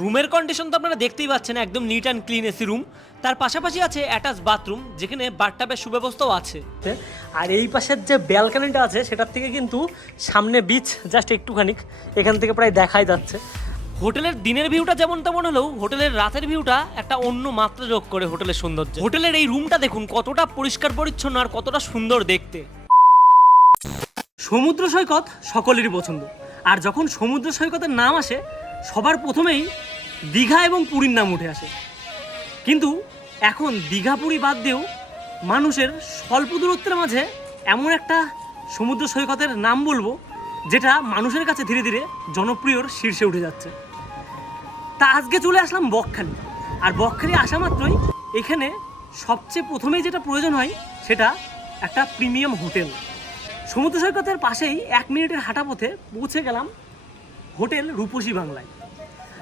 রুমের কন্ডিশন তো আপনারা দেখতেই পাচ্ছেন, একদম neat and clean AC room তার পাশাপাশি আছে অ্যাটাচ বাথরুম যেখানে বাথটাবের সুব্যবস্থাও আছে। আর এই পাশের যে ব্যালকানিটা আছে, সেটার থেকে কিন্তু সামনে বিচ জাস্ট একটুখানি, এখান থেকে প্রায় দেখাই যাচ্ছে। হোটেলের দিনের ভিউটা যেমন তেমন হলেও, হোটেলের রাতের ভিউটা একটা অন্য মাত্রা যোগ করে হোটেলের সৌন্দর্য। হোটেলের এই রুমটা দেখুন, কতটা পরিষ্কার পরিচ্ছন্ন আর কতটা সুন্দর দেখতে। সমুদ্র সৈকত সকলেরই পছন্দ। আর যখন সমুদ্র সৈকতের নাম আসে সবার প্রথমেই দীঘা এবং পুরীর নাম উঠে আসে। কিন্তু এখন দীঘা পুরী বাদ দিয়েও মানুষের স্বল্প দূরত্বের মাঝে এমন একটা সমুদ্র সৈকতের নাম বলব, যেটা মানুষের কাছে ধীরে ধীরে জনপ্রিয়র শীর্ষে উঠে যাচ্ছে। তা আজকে চলে আসলাম বকখালি। আর বকখালি আসা মাত্রই এখানে সবচেয়ে প্রথমেই যেটা প্রয়োজন হয়, সেটা একটা প্রিমিয়াম হোটেল। সমুদ্র সৈকতের পাশেই এক মিনিটের হাঁটা পথে পৌঁছে গেলাম হোটেল রূপসী বাংলায়।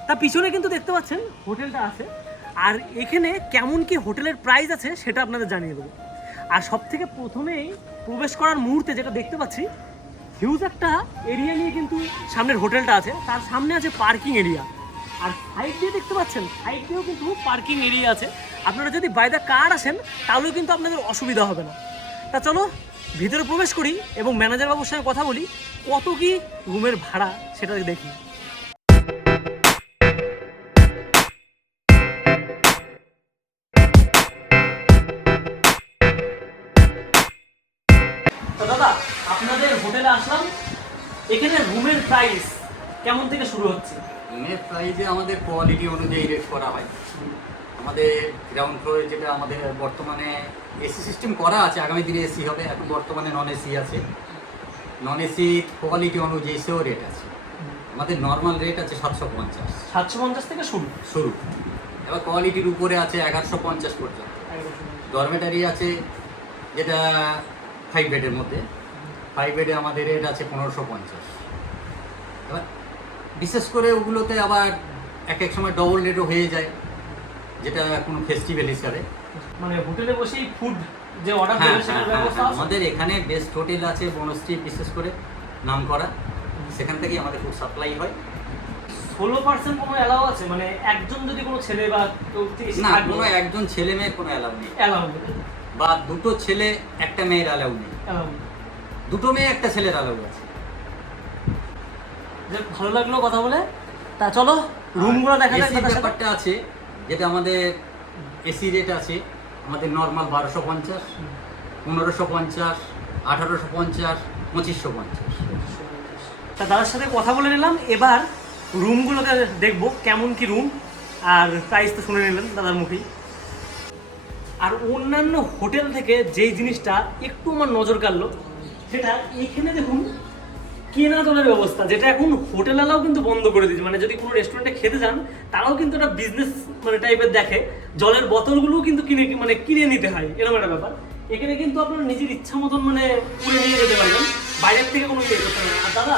তা পিছনে কিন্তু দেখতে পাচ্ছেন হোটেলটা আছে। আর এখানে কেমন কি হোটেলের প্রাইস আছে সেটা আপনাদের জানিয়ে দেবো। আর সব থেকে প্রথমেই প্রবেশ করার মুহূর্তে যেটা দেখতে পাচ্ছি হিউজ একটা এরিয়া নিয়ে কিন্তু সামনের হোটেলটা আছে। তার সামনে আছে পার্কিং এরিয়া আর সাইড দিয়ে দেখতে পাচ্ছেন সাইড দিয়েও কিন্তু পার্কিং এরিয়া আছে। আপনারা যদি বাই দ্য কার আসেন, তাহলেও কিন্তু আপনাদের অসুবিধা হবে না। তা চলো ভিতরে প্রবেশ করি এবং ম্যানেজার বাবুর সঙ্গে কথা বলি, কত কি রুমের ভাড়া সেটা দেখি। দাদা, আপনাদের হোটেলে আসলাম। এখানে রুমের প্রাইস কেমন থেকে শুরু হচ্ছে? রুমের প্রাইসে আমাদের কোয়ালিটি অনুযায়ী রেট করা হয়। আমাদের গ্রাউন্ড ফ্লোরে যেটা আমাদের বর্তমানে এসি সিস্টেম করা আছে আগামী দিনে এসি হবে এখন বর্তমানে নন এসি আছে। নন এসি কোয়ালিটি অনুযায়ী সেও রেট আছে। আমাদের নর্মাল রেট আছে সাতশো পঞ্চাশ। সাতশো পঞ্চাশ থেকে শুরু? শুরু। এবার কোয়ালিটির উপরে আছে এগারোশো পঞ্চাশ পর্যন্ত। ডরমেটারি আছে যেটা ফাইভ বেডের মধ্যে। ফাইভ বেডে আমাদের রেট আছে পনেরোশো পঞ্চাশ। এবার বিশেষ করে ওগুলোতে আবার এক এক সময় ডবল রেটও হয়ে যায়। যেটা কোনো ফেস্টিভ্যাল হিসাবে। মানে হোটেলে বসেই ফুড যে অর্ডার হ্যাঁ দেবে হ্যাঁ, হ্যাঁ, ব্যবস্থা। আমাদের এখানে বেস্ট হোটেল আছে বনশ্রী বিশেষ করে নাম করা সেখান থেকেই আমাদের ফুড সাপ্লাই হয়। ষোলো পার্সেন্ট কোনো অ্যালাউ আছে? মানে একজন যদি কোনো ছেলে বা না কোনো একজন ছেলে মেয়ের কোনো অ্যালাউ নেই। অ্যালাউ বা দুটো ছেলে একটা মেয়ের অ্যালাউ নেই। দুটো মেয়ে একটা ছেলের অ্যালাউ আছে। ভালো লাগল কথা বলে। তা চলো রুমগুলো দেখা যাক। ব্যাপারটা আছে। যেটা আমাদের এসি রেট আছে, আমাদের নর্মাল বারোশো পঞ্চাশ, পনেরোশো পঞ্চাশ, আঠারোশো পঞ্চাশ, পঁচিশশো পঞ্চাশ। তা দাদার সাথে কথা বলে নিলাম, এবার রুমগুলোকে দেখব কেমন কি রুম আর প্রাইস তো শুনে নিলেন দাদার মুখেই। আর অন্যান্য হোটেল থেকে যেই জিনিসটা একটু আমার নজর কাড়লো, সেটা এখানে দেখুন কেনা জলের ব্যবস্থা, যেটা এখন হোটেল আলাও কিন্তু বন্ধ করে দিয়েছে। মানে যদি কোনো রেস্টুরেন্টে খেতে যান, তারাও কিন্তু একটা বিজনেস মানে টাইপের দেখে। জলের বোতলগুলোও কিন্তু কিনে মানে কিনে নিতে হয়, এরকম একটা ব্যাপার। এখানে কিন্তু আপনার নিজের ইচ্ছা মতন মানে করে নিয়ে যেতে পারবেন। বাইরের থেকে কোনো ইয়ে করতে। আর দাদা,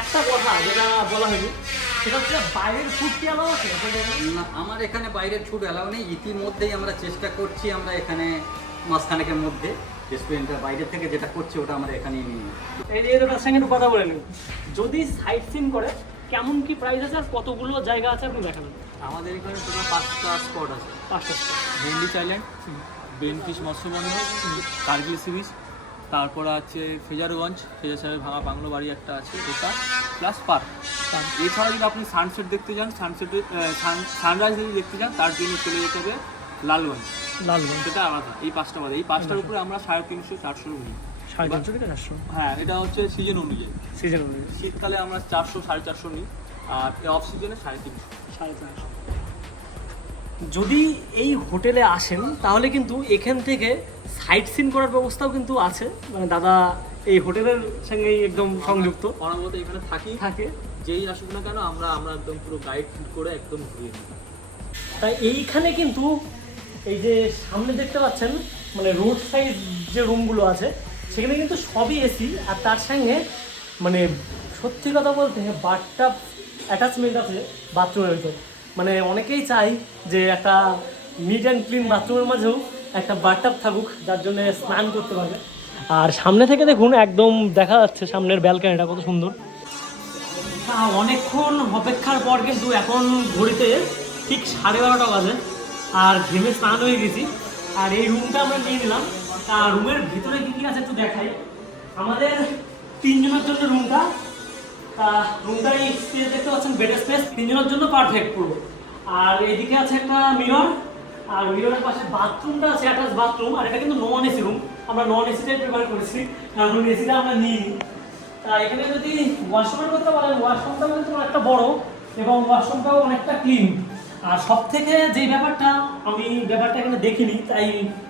একটা কথা যেটা বলা হয়নি, সেটা হচ্ছে বাইরের কি আমার এখানে বাইরের ফুড অ্যালাউ নেই। ইতিমধ্যেই আমরা চেষ্টা করছি আমরা এখানে মাসখানেকের মধ্যে। রেস্টুরেন্টের বাইরে থেকে যেটা করছি ওটা আমরা এখানেই নিয়ে। এই যে দাদার সঙ্গে একটু কথা বলে নিন। যদি সাইট সিন করে কেমন কি প্রাইস আছে আর কতগুলো জায়গা আছে আপনি দেখাবেন? আমাদের এখানে টোটাল পাঁচটা স্পট আছে। পাঁচটা ভেন্ডিস আইল্যান্ড বেনফিশ মৎস্য বন্দর কার্গিল সি বিচ তারপর আছে ফেজারগঞ্জ ফেজার সাহেবের ভাঙা বাংলো বাড়ি একটা আছে ওটা প্লাস পার্ক এছাড়া যদি আপনি সানসেট দেখতে যান সানসেট সানরাইজ যদি দেখতে যান তার জন্য চলে যেতে হবে লালগঞ্জ। লালগঞ্জ সেটা আলাদা এই পাঁচটা বাদে। এই পাঁচটার উপরে আমরা সাড়ে তিনশো চারশো নিই সাড়ে তিনশো থেকে চারশো? হ্যাঁ এটা হচ্ছে সিজন অনুযায়ী। সিজন অনুযায়ী। শীতকালে আমরা চারশো সাড়ে চারশো নিই আর অফ সিজনে সাড়ে তিনশো। সাড়ে চারশো যদি এই হোটেলে আসেন তাহলে কিন্তু এখান থেকে সাইট সিন করার ব্যবস্থাও কিন্তু আছে। মানে দাদা এই হোটেলের সঙ্গেই একদম সংযুক্ত। অনামত এখানে থাকি। থাকে। যেই আসুক না কেন আমরা আমরা একদম পুরো গাইড করে একদম ঘুরিয়ে তাই এইখানে কিন্তু এই যে সামনে দেখতে পাচ্ছেন মানে রোড সাইড যে রুমগুলো আছে, সেখানে কিন্তু সবই এসি আর তার সঙ্গে মানে সত্যি কথা বলতে বাথটাব অ্যাটাচমেন্ট আছে বাথরুমের ভিতর। মানে অনেকেই চাই যে একটা নিট অ্যান্ড ক্লিন বাথরুমের মাঝেও একটা বাথটাব থাকুক, যার জন্য স্নান করতে পারবে। আর সামনে থেকে দেখুন, একদম দেখা যাচ্ছে সামনের ব্যালকানিটা কত সুন্দর। তা অনেকক্ষণ অপেক্ষার পর কিন্তু এখন ঘড়িতে ঠিক সাড়ে বারোটা বাজে। আর ঘেমে স্নান হয়ে গেছি। আর এই রুমটা আমরা নিয়ে নিলাম। তা রুমের ভিতরে কি কি আছে একটু দেখাই। আমাদের তিনজনের জন্য রুমটা তা রুমটার এই স্পেস দেখতে পাচ্ছেন বেডের স্পেস তিনজনের জন্য পারফেক্ট পুরো। আর এদিকে আছে একটা মিরর আর মিররের পাশে বাথরুমটা আছে অ্যাটাচ বাথরুম আর এটা কিন্তু নন এসি রুম আমরা নন এসিটাই প্রিফার করেছি। কারণ এসিটা আমরা নিই। তা এখানে যদি ওয়াশরুমের কথা বলেন ওয়াশরুমটা কিন্তু অনেকটা বড় এবং ওয়াশরুমটাও অনেকটা ক্লিন আর সব থেকে যে ব্যাপারটা, আমি ব্যাপারটা এখানে দেখিনি, তাই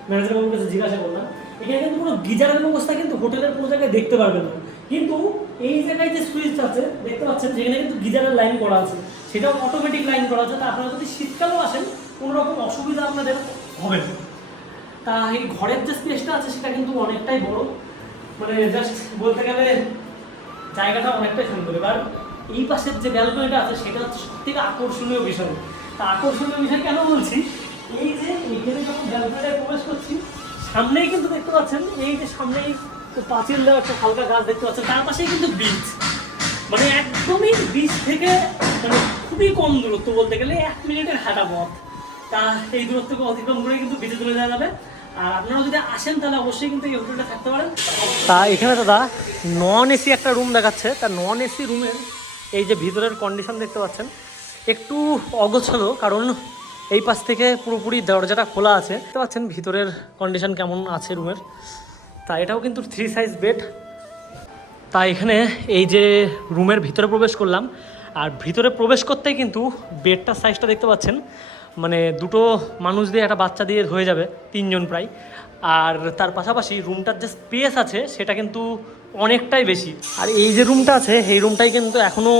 ম্যানেজার বাবুর কাছে জিজ্ঞাসা করলাম। এখানে কিন্তু কোনো গিজারের ব্যবস্থা কিন্তু হোটেলের কোনো জায়গায় দেখতে পারবেন না। কিন্তু এই জায়গায় যে সুইচ আছে, দেখতে পাচ্ছেন যেখানে কিন্তু গিজারের লাইন করা আছে, সেটাও অটোমেটিক লাইন করা আছে। তা আপনারা যদি শীতকালেও আসেন, কোনো রকম অসুবিধা আপনাদের হবে না। তা এই ঘরের যে স্পেসটা আছে, সেটা কিন্তু অনেকটাই বড়। মানে জাস্ট বলতে গেলে জায়গাটা অনেকটাই সুন্দর। এবার এই পাশের যে ব্যালকনিটা আছে, সেটা হচ্ছে সব থেকে আকর্ষণীয় বিষয়। আকর্ষণীয় বিষয় কেন বলছি? এই যে এখানে যখন ব্যালকনিটায় প্রবেশ করছি, সামনেই কিন্তু দেখতে পাচ্ছেন, এই যে সামনেই পাঁচিল দেওয়া একটা হালকা গাছ দেখতে পাচ্ছেন, তার পাশেই কিন্তু বিচ মানে একদমই বিচ থেকে মানে খুবই কম দূরত্ব বলতে গেলে এক মিনিটের হাঁটা পথ। তা এই দূরত্বকে অতিক্রম করে কিন্তু বিচে চলে যাওয়া যাবে। আর আপনারা যদি আসেন, তাহলে অবশ্যই কিন্তু এই হোটেলটা থাকতে পারেন। তা এখানে দাদা নন এসি একটা রুম দেখাচ্ছে। তা নন এসি রুমের এই যে ভিতরের কন্ডিশন দেখতে পাচ্ছেন একটু অগোছালো, কারণ এই পাশ থেকে পুরোপুরি দরজাটা খোলা আছে। দেখতে পাচ্ছেন ভিতরের কন্ডিশন কেমন আছে রুমের তা এটাও কিন্তু থ্রি সাইজ বেড তা এখানে এই যে রুমের ভিতরে প্রবেশ করলাম, আর ভিতরে প্রবেশ করতেই কিন্তু বেডটার সাইজটা দেখতে পাচ্ছেন। মানে দুটো মানুষ দিয়ে একটা বাচ্চা দিয়ে হয়ে যাবে, তিনজন প্রায়। আর তার পাশাপাশি রুমটার যে স্পেস আছে, সেটা কিন্তু অনেকটাই বেশি। আর এই যে রুমটা আছে, এই রুমটাই কিন্তু এখনও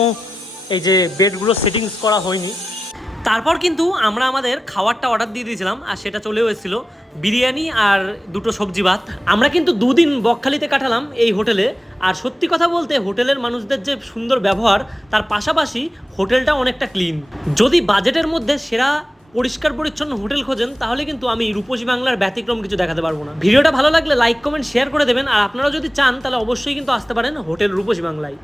এই যে বেডগুলো সেটিংস করা হয়নি। তারপর কিন্তু আমরা আমাদের খাবারটা অর্ডার দিয়ে দিয়েছিলাম, আর সেটা চলেও এসেছিল বিরিয়ানি আর দুটো সবজি ভাত। আমরা কিন্তু দুদিন বকখালিতে কাটালাম এই হোটেলে, আর সত্যি কথা বলতে হোটেলের মানুষদের যে সুন্দর ব্যবহার, তার পাশাপাশি হোটেলটা অনেকটা ক্লিন যদি বাজেটের মধ্যে সেরা পরিষ্কার পরিচ্ছন্ন হোটেল খোঁজেন, তাহলে কিন্তু আমি রূপসী বাংলার ব্যতিক্রম কিছু দেখাতে পারব না। ভিডিওটা ভালো লাগলে লাইক কমেন্ট শেয়ার করে দেবেন, আর আপনারা যদি চান, তাহলে অবশ্যই কিন্তু আসতে পারেন হোটেল রূপসী বাংলায়।